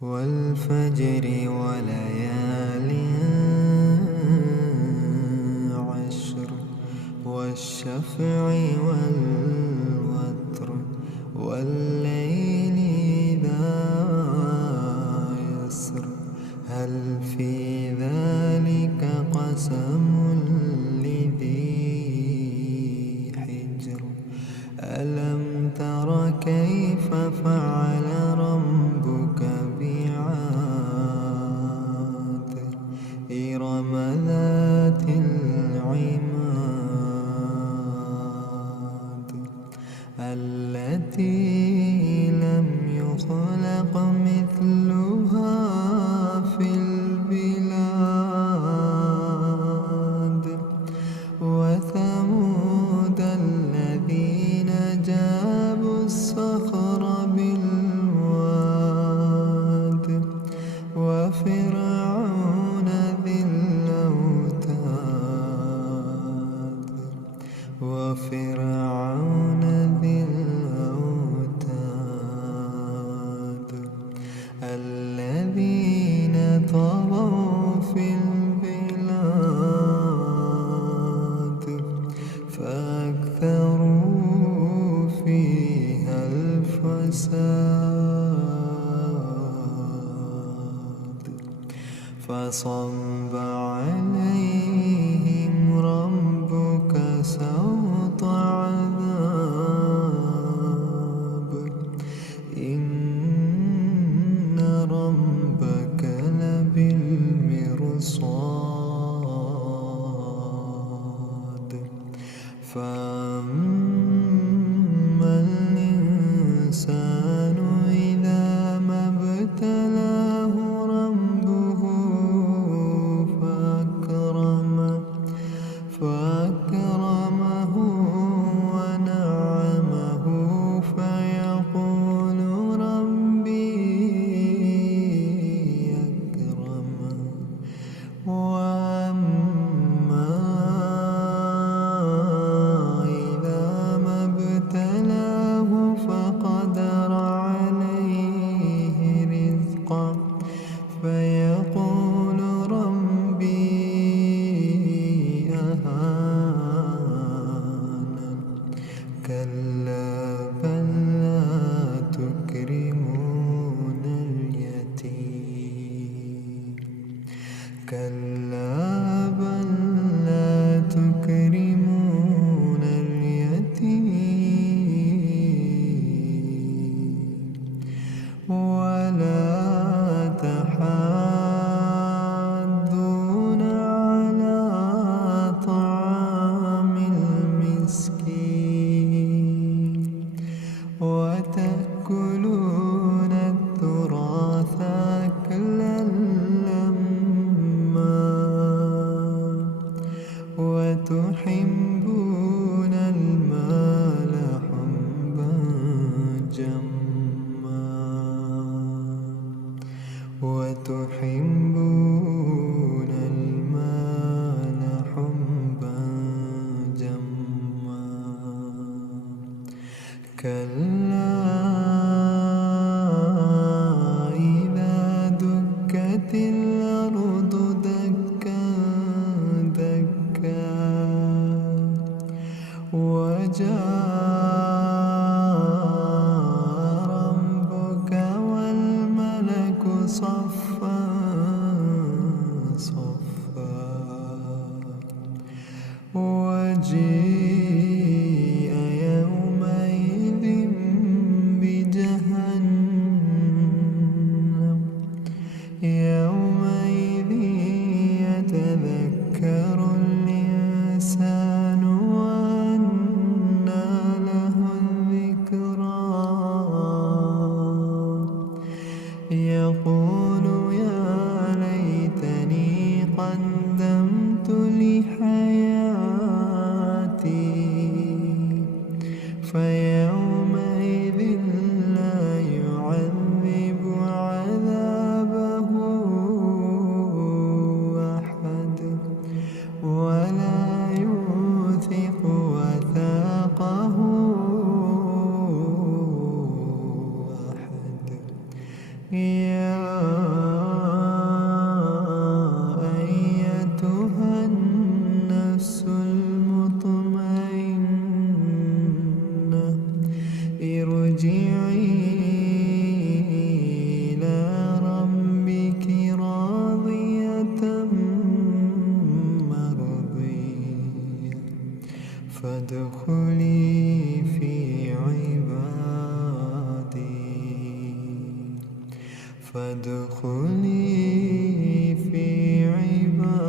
والفجر وليال عشر والشفع والوتر والليل إذا يسر هل في ذلك قسم لذي حجر ألم تر كيف فعل ربك بعاد إرم ذات العماد التي لم يخلق مثلها في البلاد وثمود الذين جابوا الصخر بالواد وفرعون ذي الأوتاد الذين طغوا في البلاد فأكثروا فيها الفساد فصب عليهم ربك سوط عذاب إن ربك لبالمرصاد فأما الإنسان إذا ما ابتلاه ربه فأكرمه ونعمه فيقول ربي أكرمن وأما إذا ما ابتلاه فقدر عليه رزقه فيقول ربي أهانن كلا بل لا تكرمون اليتيم كلا بل لا تكرمون اليتيم ولا تحاضون على طعام المسكين وتأكلون التراث أكلا لما وتحبون المال حبا جما وتحبون المال حبا جما كلا إذا دكت الأرض دكا دكا وجاء ربك والملك صفا صفا وجيء يومئذ بجهنم يومئذ يتذكر الإنسان وأنى له الذكرى يقول يا ليتني قدمت لحياتي فيومئذ لا يعذب عذابه أحد ولا يوثق وثاقه أحد يا فادخلي في عبادي